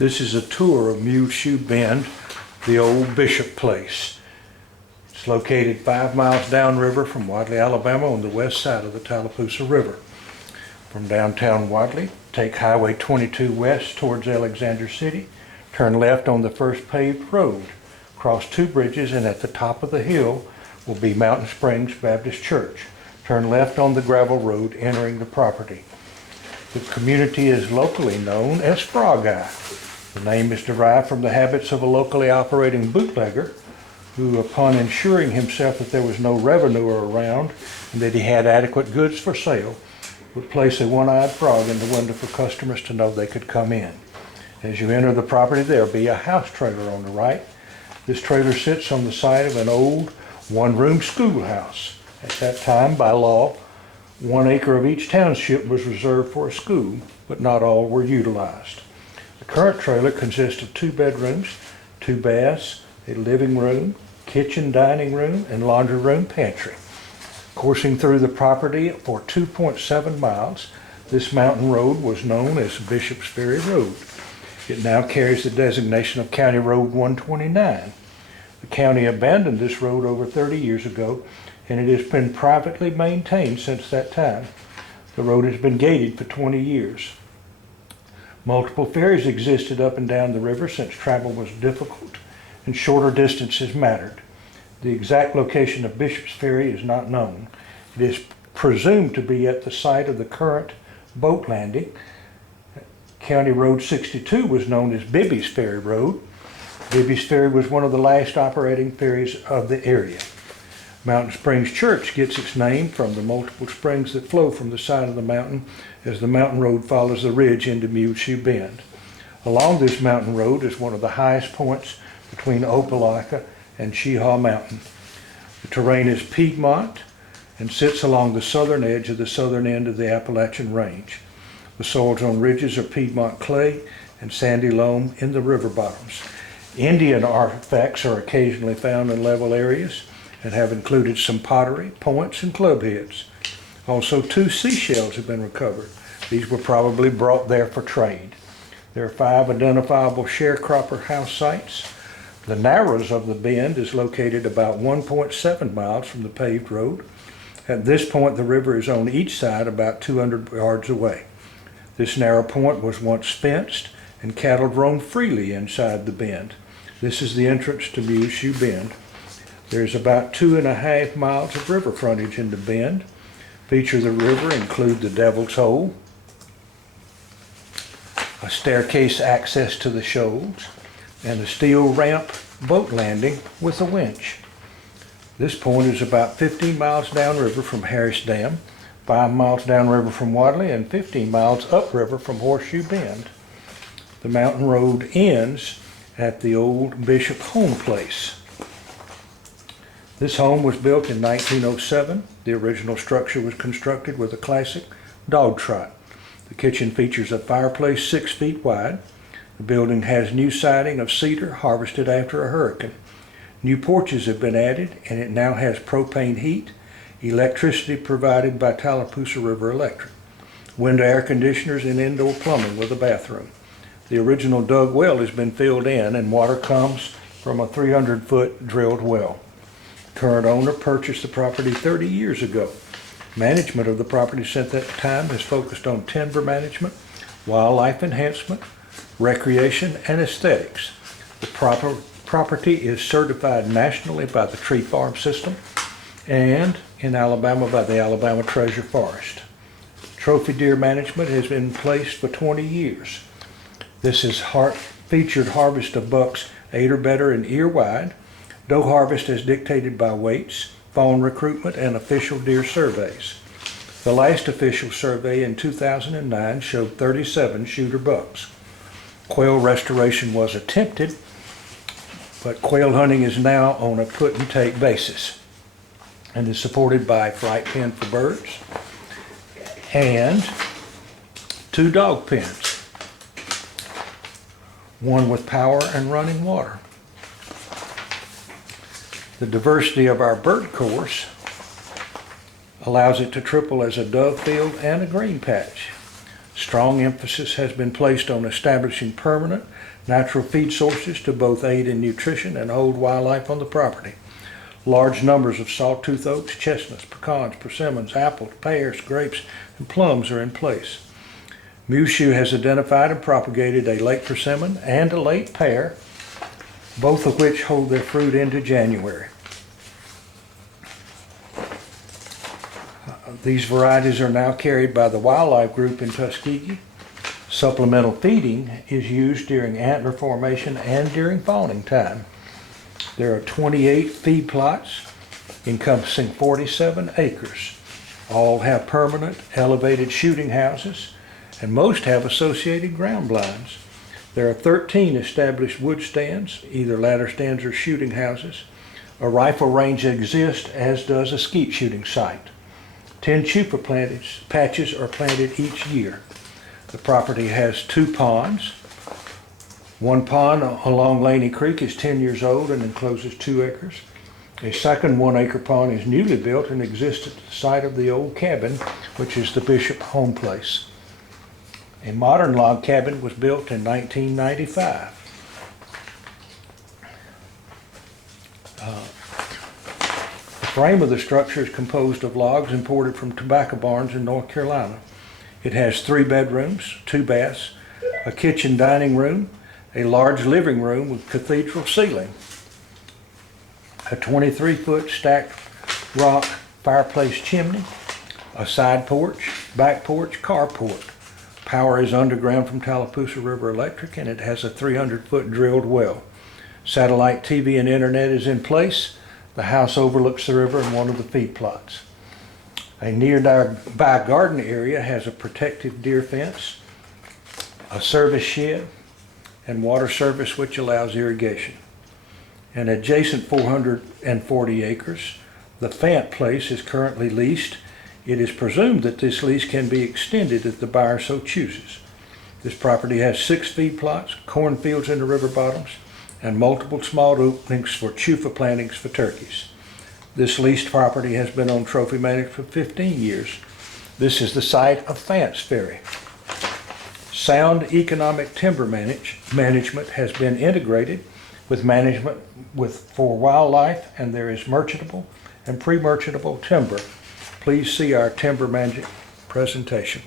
This is a tour of Muleshoe Bend, the old Bishop place. It's located 5 miles downriver from Wadley, Alabama on the west side of the Tallapoosa River. From downtown Wadley, take Highway 22 west towards Alexander City, turn left on the first paved road, cross 2 bridges, and at the top of the hill will be Mountain Springs Baptist Church. Turn left on the gravel road entering the property. The community is locally known as Frog Eye. The name is derived from the habits of a locally operating bootlegger who, upon ensuring himself that there was no revenue around and that he had adequate goods for sale, would place a one-eyed frog in the window for customers to know they could come in. As you enter the property, there will be a house trailer on the right. This trailer sits on the side of an old one-room schoolhouse. At that time, by law, 1 acre of each township was reserved for a school, but not all were utilized. The current trailer consists of 2 bedrooms, 2 baths, a living room, kitchen, dining room, and laundry room pantry. Coursing through the property for 2.7 miles, this mountain road was known as Bishop's Ferry Road. It now carries the designation of County Road 129. The county abandoned this road over 30 years ago, and it has been privately maintained since that time. The road has been gated for 20 years. Multiple ferries existed up and down the river since travel was difficult and shorter distances mattered. The exact location of Bishop's Ferry is not known. It is presumed to be at the site of the current boat landing. County Road 62 was known as Bibby's Ferry Road. Bibby's Ferry was one of the last operating ferries of the area. Mountain Springs Church gets its name from the multiple springs that flow from the side of the mountain as the mountain road follows the ridge into Muleshoe Bend. Along this mountain road is one of the highest points between Opelika and Cheaha Mountain. The terrain is Piedmont and sits along the southern edge of the southern end of the Appalachian Range. The soils on ridges are Piedmont clay and sandy loam in the river bottoms. Indian artifacts are occasionally found in level areas and have included some pottery, points, and club heads. Also, 2 seashells have been recovered. These were probably brought there for trade. There are 5 identifiable sharecropper house sites. The Narrows of the Bend is located about 1.7 miles from the paved road. At this point, the river is on each side about 200 yards away. This narrow point was once fenced, and cattle roamed freely inside the bend. This is the entrance to Muleshoe Bend. There's about 2.5 miles of river frontage in the bend. Features of the river include the Devil's Hole, a staircase access to the shoals, and a steel ramp boat landing with a winch. This point is about 15 miles downriver from Harris Dam, 5 miles downriver from Wadley, and 15 miles upriver from Horseshoe Bend. The mountain road ends at the old Bishop home place. This home was built in 1907. The original structure was constructed with a classic dog trot. The kitchen features a fireplace 6 feet wide. The building has new siding of cedar harvested after a hurricane. New porches have been added, and it now has propane heat, electricity provided by Tallapoosa River Electric, window air conditioners, and indoor plumbing with a bathroom. The original dug well has been filled in, and water comes from a 300-foot drilled well. The current owner purchased the property 30 years ago. Management of the property since that time has focused on timber management, wildlife enhancement, recreation, and aesthetics. The property is certified nationally by the Tree Farm System and in Alabama by the Alabama Treasure Forest. Trophy deer management has been in place for 20 years. This is featured harvest of bucks 8 or better and ear wide, doe harvest as dictated by weights, fawn recruitment, and official deer surveys. The last official survey in 2009 showed 37 shooter bucks. Quail restoration was attempted, but quail hunting is now on a put-and-take basis and is supported by a flight pen for birds and 2 dog pens, one with power and running water. The diversity of our bird course allows it to triple as a dove field and a green patch. Strong emphasis has been placed on establishing permanent natural feed sources to both aid in nutrition and hold wildlife on the property. Large numbers of sawtooth oaks, chestnuts, pecans, persimmons, apples, pears, grapes, and plums are in place. Muleshoe has identified and propagated a late persimmon and a late pear, both of which hold their fruit into January. These varieties are now carried by the wildlife group in Tuskegee. Supplemental feeding is used during antler formation and during fawning time. There are 28 feed plots encompassing 47 acres. All have permanent elevated shooting houses, and most have associated ground blinds. There are 13 established wood stands, either ladder stands or shooting houses. A rifle range exists, as does a skeet shooting site. 10 chufa patches are planted each year. The property has 2 ponds. One pond along Laney Creek is 10 years old and encloses 2 acres. A second 1-acre pond is newly built and exists at the site of the old cabin, which is the Bishop home place. A modern log cabin was built in 1995. The frame of the structure is composed of logs imported from tobacco barns in North Carolina. It has 3 bedrooms, 2 baths, a kitchen dining room, a large living room with cathedral ceiling, a 23-foot stacked rock fireplace chimney, a side porch, back porch, carport. Power is underground from Tallapoosa River Electric, and it has a 300-foot drilled well. Satellite TV and internet is in place. The house overlooks the river and one of the feed plots. A nearby garden area has a protective deer fence, a service shed, and water service which allows irrigation. An adjacent 440 acres, the Fant Place, is currently leased. It is presumed that this lease can be extended if the buyer so chooses. This property has 6 feed plots, cornfields in the river bottoms, and multiple small openings for chufa plantings for turkeys. This leased property has been on trophy management for 15 years. This is the site of Fant's Ferry. Sound economic timber management has been integrated with management for wildlife, and there is merchantable and pre-merchantable timber. Please see our timber management presentation.